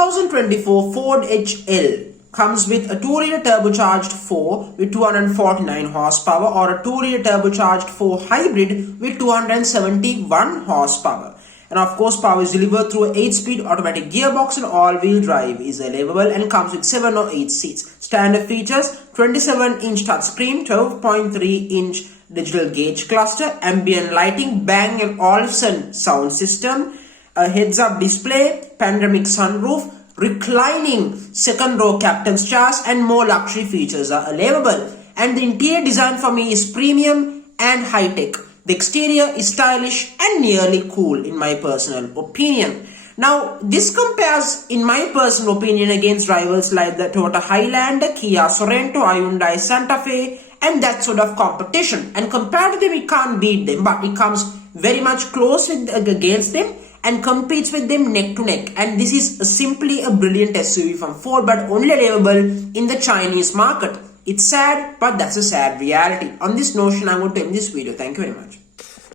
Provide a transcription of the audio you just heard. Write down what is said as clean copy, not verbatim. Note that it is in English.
2024 Ford HL comes with a 2-liter turbocharged 4 with 249 horsepower or a 2-liter turbocharged 4 hybrid with 271 horsepower. And of course, power is delivered through an 8-speed automatic gearbox, and all-wheel drive is available and comes with 7 or 8 seats. Standard features: 27-inch touchscreen, 12.3-inch digital gauge cluster, ambient lighting, Bang & Olufsen sound system, a heads-up display, panoramic sunroof, reclining second row captain's chairs, and more luxury features are available. And the interior design for me is premium and high-tech. The exterior is stylish and nearly cool in my personal opinion. Now, this compares, in my personal opinion, against rivals like the Toyota Highlander, Kia Sorento, Hyundai Santa Fe, and that sort of competition. And compared to them, we can't beat them, but it comes very much close against them and competes with them neck to neck. And this is simply a brilliant SUV from Ford, but only available in the Chinese market. It's sad, but that's a sad reality. On this notion, I'm going to end this video. Thank you very much.